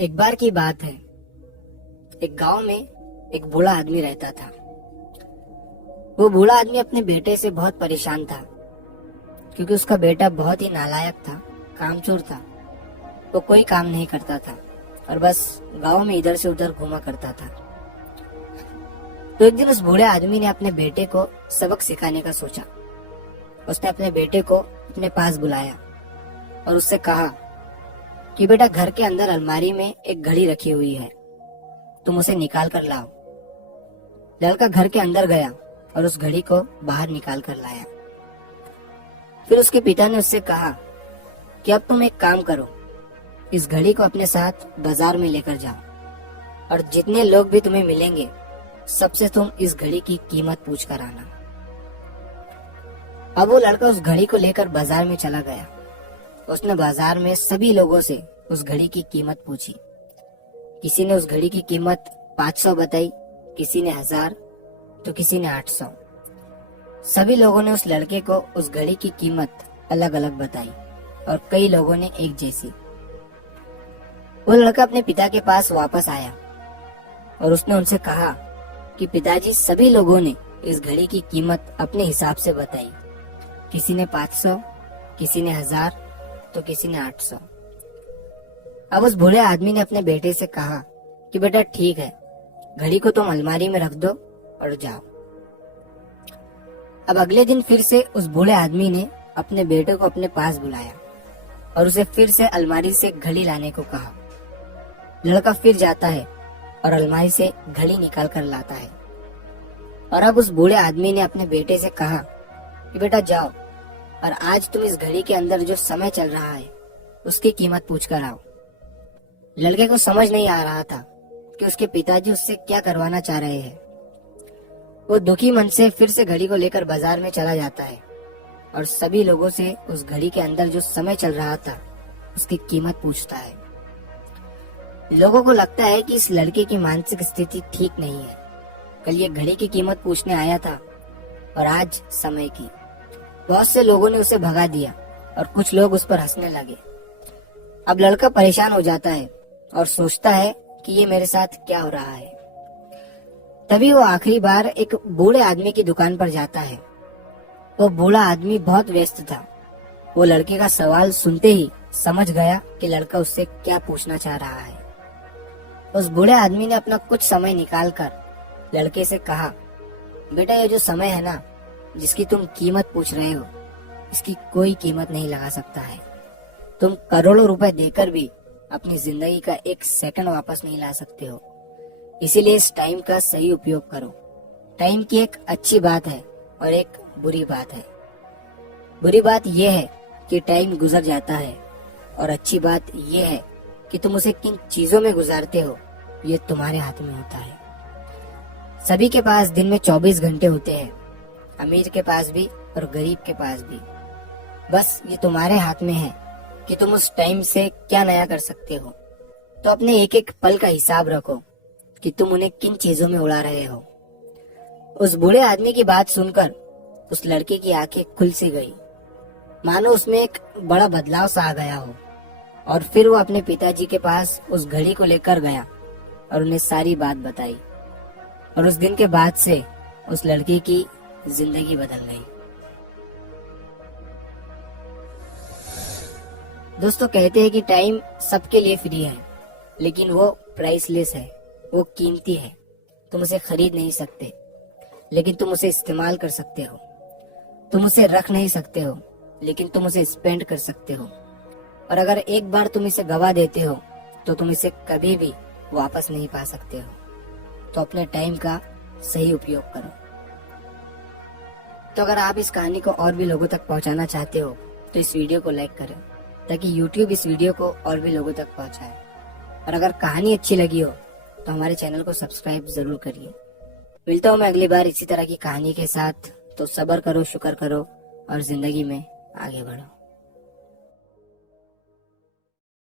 एक बार की बात है। एक गांव में एक बूढ़ा आदमी रहता था। वो बूढ़ा आदमी अपने बेटे से बहुत परेशान था, क्योंकि उसका बेटा बहुत ही नालायक था, कामचोर था। वो कोई काम नहीं करता था और बस गांव में इधर से उधर घूमा करता था। तो एक दिन उस बूढ़े आदमी ने अपने बेटे को सबक सिखाने का सोचा। उसने अपने बेटे को अपने पास बुलाया और उससे कहा कि बेटा, घर के अंदर अलमारी में एक घड़ी रखी हुई है, तुम उसे निकाल कर लाओ। लड़का घर के अंदर गया और उस घड़ी को बाहर निकाल कर लाया। फिर उसके पिता ने उससे कहा कि अब तुम एक काम करो, इस घड़ी को अपने साथ बाजार में लेकर जाओ और जितने लोग भी तुम्हें मिलेंगे सबसे तुम इस घड़ी की कीमत पूछ कर आना। अब वो लड़का उस घड़ी को लेकर बाजार में चला गया। उसने बाजार में सभी लोगों से उस घड़ी की कीमत पूछी। किसी ने उस घड़ी की कीमत 500 बताई, किसी ने 1000, तो किसी ने 800। सभी लोगों ने उस लड़के को उस घड़ी की कीमत अलग अलग बताई और कई लोगों ने एक जैसी। वो लड़का अपने पिता के पास वापस आया और उसने उनसे कहा कि पिताजी, सभी लोगों ने इस घड़ी की कीमत अपने हिसाब से बताई। किसी ने 500, किसी ने 1000, तो किसी ने 800। अब उस बूढ़े आदमी ने अपने बेटे से कहा कि बेटा ठीक है, घड़ी को तुम अलमारी में रख दो और जाओ। अब अगले दिन फिर से उस बूढ़े आदमी ने अपने बेटे को अपने पास बुलाया और उसे फिर से अलमारी से घड़ी लाने को कहा। लड़का फिर जाता है और अलमारी से घड़ी निकाल कर लाता है। और अब उस बूढ़े आदमी ने अपने बेटे से कहा कि बेटा जाओ और आज तुम इस घड़ी के अंदर जो समय चल रहा है उसकी कीमत पूछ कर आओ। लड़के को समझ नहीं आ रहा था कि उसके पिताजी उससे क्या करवाना चाह रहे हैं। वो दुखी मन से फिर से घड़ी को लेकर बाजार में चला जाता है और सभी लोगों से उस घड़ी के अंदर जो समय चल रहा था उसकी कीमत पूछता है। लोगों को लगता है कि इस लड़के की मानसिक स्थिति ठीक नहीं है। कल ये घड़ी की कीमत पूछने आया था और आज समय की। बहुत से लोगों ने उसे भगा दिया और कुछ लोग उस पर हंसने लगे। अब लड़का परेशान हो जाता है और सोचता है कि ये मेरे साथ क्या हो रहा है। तभी वो आखिरी बार एक बूढ़े आदमी की दुकान पर जाता है। वो बूढ़ा आदमी बहुत व्यस्त था। वो लड़के का सवाल सुनते ही समझ गया कि लड़का उससे क्या पूछना चाह रहा है। उस बूढ़े आदमी ने अपना कुछ समय निकालकर लड़के से कहा, बेटा, ये जो समय है ना, जिसकी तुम कीमत पूछ रहे हो, इसकी कोई कीमत नहीं लगा सकता है। तुम करोड़ों रुपए देकर भी अपनी जिंदगी का एक सेकंड वापस नहीं ला सकते हो। इसीलिए इस टाइम का सही उपयोग करो। टाइम की एक अच्छी बात है और एक बुरी बात है। बुरी बात यह है कि टाइम गुजर जाता है और अच्छी बात यह है कि तुम उसे किन चीजों में गुजारते हो ये तुम्हारे हाथ में होता है। सभी के पास दिन में 24 घंटे होते हैं, अमीर के पास भी और गरीब के पास भी। बस ये तुम्हारे हाथ में है कि तुम उस टाइम से क्या नया कर सकते हो। तो अपने एक एक पल का हिसाब रखो कि तुम उन्हें किन चीजों में उड़ा रहे हो। उस बूढ़े आदमी की बात सुनकर उस लड़के की आंखें खुल सी गई, मानो उसमें एक बड़ा बदलाव सा आ गया हो। और फिर वो अपने पिताजी के पास उस घड़ी को लेकर गया और उन्हें सारी बात बताई। और उस दिन के बाद से उस लड़के की जिंदगी बदल गई। दोस्तों, कहते हैं कि टाइम सबके लिए फ्री है, लेकिन वो प्राइसलेस है, वो कीमती है। तुम उसे खरीद नहीं सकते, लेकिन तुम उसे इस्तेमाल कर सकते हो। तुम उसे रख नहीं सकते हो, लेकिन तुम उसे स्पेंड कर सकते हो। और अगर एक बार तुम इसे गवा देते हो तो तुम इसे कभी भी वापस नहीं पा सकते हो। तो अपने टाइम का सही उपयोग करो। तो अगर आप इस कहानी को और भी लोगों तक पहुंचाना चाहते हो तो इस वीडियो को लाइक करें, ताकि YouTube इस वीडियो को और भी लोगों तक पहुंचाए। और अगर कहानी अच्छी लगी हो तो हमारे चैनल को सब्सक्राइब जरूर करिए। मिलता हूँ मैं अगली बार इसी तरह की कहानी के साथ। तो सब्र करो, शुक्र करो और जिंदगी में आगे बढ़ो।